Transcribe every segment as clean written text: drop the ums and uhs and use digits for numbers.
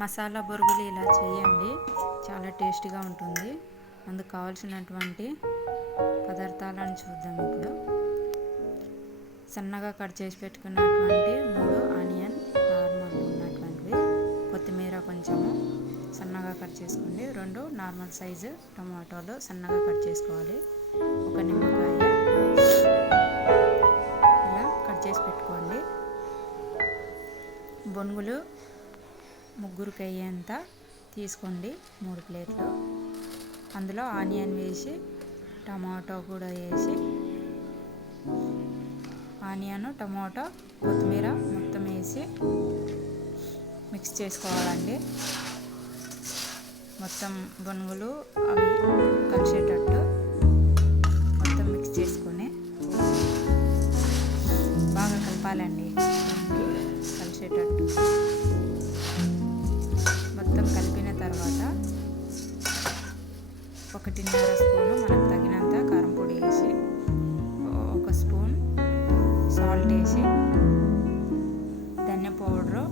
మసాలా బొరుగులు ఇలా చేయండి, చాలా టేస్టీగా ఉంటుంది. అందుకు కావాల్సినటువంటి పదార్థాలను చూద్దాం. ఇప్పుడు సన్నగా కట్ చేసి పెట్టుకున్నటువంటి 3 ఆనియన్ నార్మల్ ఉన్నటువంటివి, కొత్తిమీర కొంచెము సన్నగా కట్ చేసుకోండి. 2 నార్మల్ సైజు టమాటోలు సన్నగా కట్ చేసుకోవాలి. ఒక నిమ్మకాయ ఇలా కట్ చేసి పెట్టుకోండి. బొనుగులు 3 అయ్యేంత తీసుకోండి, 3 ప్లేట్లు. అందులో ఆనియన్ వేసి టమాటో కూడా వేసి, ఆనియన్ టమాటో కొత్తిమీర మొత్తం వేసి మిక్స్ చేసుకోవాలండి. మొత్తం బొనుగులు అవి కలిసేటట్టు మొత్తం మిక్స్ చేసుకొని బాగా కలపాలండి. కలిసేటట్టు మొత్తం కలిపిన తర్వాత 1.5 స్పూను మనకు తగినంత కారం పొడి వేసి, 1 స్పూన్ సాల్ట్ వేసి, ధనియా పౌడరు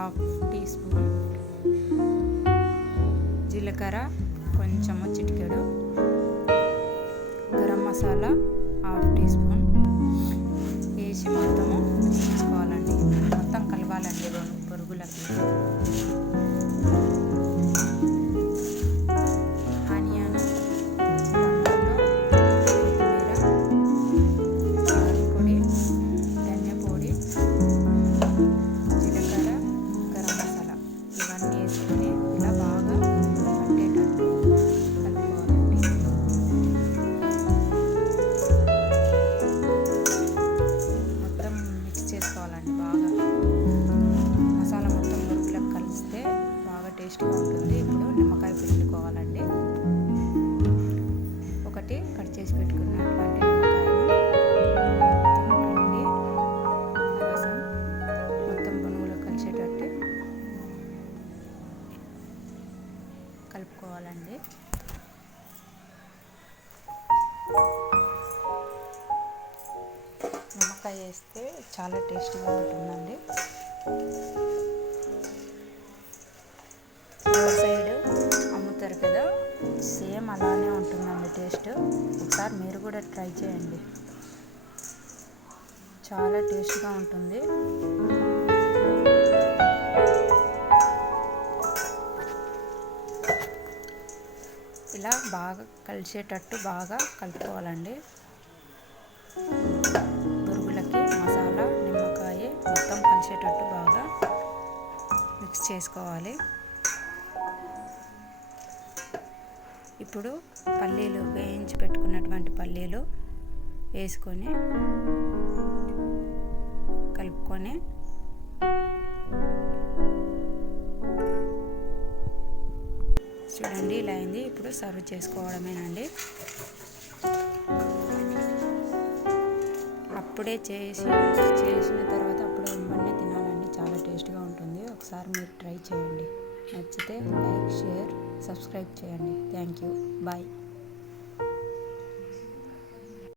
1/2 టీ స్పూన్, జీలకర్ర కొంచెము చిటికెడు, గరం మసాలా 1/2 టీ స్పూన్ వేసి మొత్తము మిక్స్ చేసుకోవాలండి. మొత్తం కలవాలండి బొరుగులకి. ఆనియన్ టమాటో కొత్తిమీర కారం పొడి ధనియా పొడి జీలకర్ర గరం మసాలా ఇవన్నీ వేసుకొని ఇలా బాగా పట్టేటట్టు కలుపుకోవాలండి. మొత్తం మిక్స్ చేసుకోవాలండి బాగా. మసాలా మొత్తం బొరుగులకు కలిస్తే బాగా టేస్ట్గా ఉంటుంది. ఇప్పుడు నిమ్మకాయ పిండుకోవాలండి. ఒకటి కట్ చేసి పెట్టుకున్నటువంటి నిమ్మకాయను మొత్తం పిండి రసం మొత్తం బొనుగులో కలిసేటట్టు కలుపుకోవాలండి. నిమ్మకాయ వేస్తే చాలా టేస్టీగా ఉంటుందండి. రోడ్ సైడ్ అమ్ముతారు కదా, సేమ్ అలానే ఉంటుందండి టేస్ట్. ఒకసారి మీరు కూడా ట్రై చేయండి, చాలా టేస్ట్గా ఉంటుంది. ఇలా బాగా కలిసేటట్టు బాగా కలుపుకోవాలండి. బొరుగులకి మసాలా నిమ్మకాయ మొత్తం కలిసేటట్టు బాగా మిక్స్ చేసుకోవాలి. ఇప్పుడు పల్లీలు వేయించి పెట్టుకున్నటువంటి పల్లీలు వేసుకొని కలుపుకొని చూడండి, ఇలా అయింది. ఇప్పుడు సర్వ్ చేసుకోవడమేనండి. అప్పుడే చేసిన తర్వాత అప్పుడే ఇవన్నీ తినాలండి, చాలా టేస్ట్గా ఉంటుంది. ఒకసారి మీరు ట్రై చేయండి. నచ్చితే లైక్, షేర్, సబ్స్క్రైబ్ చేయండి. Thank you. బాయ్.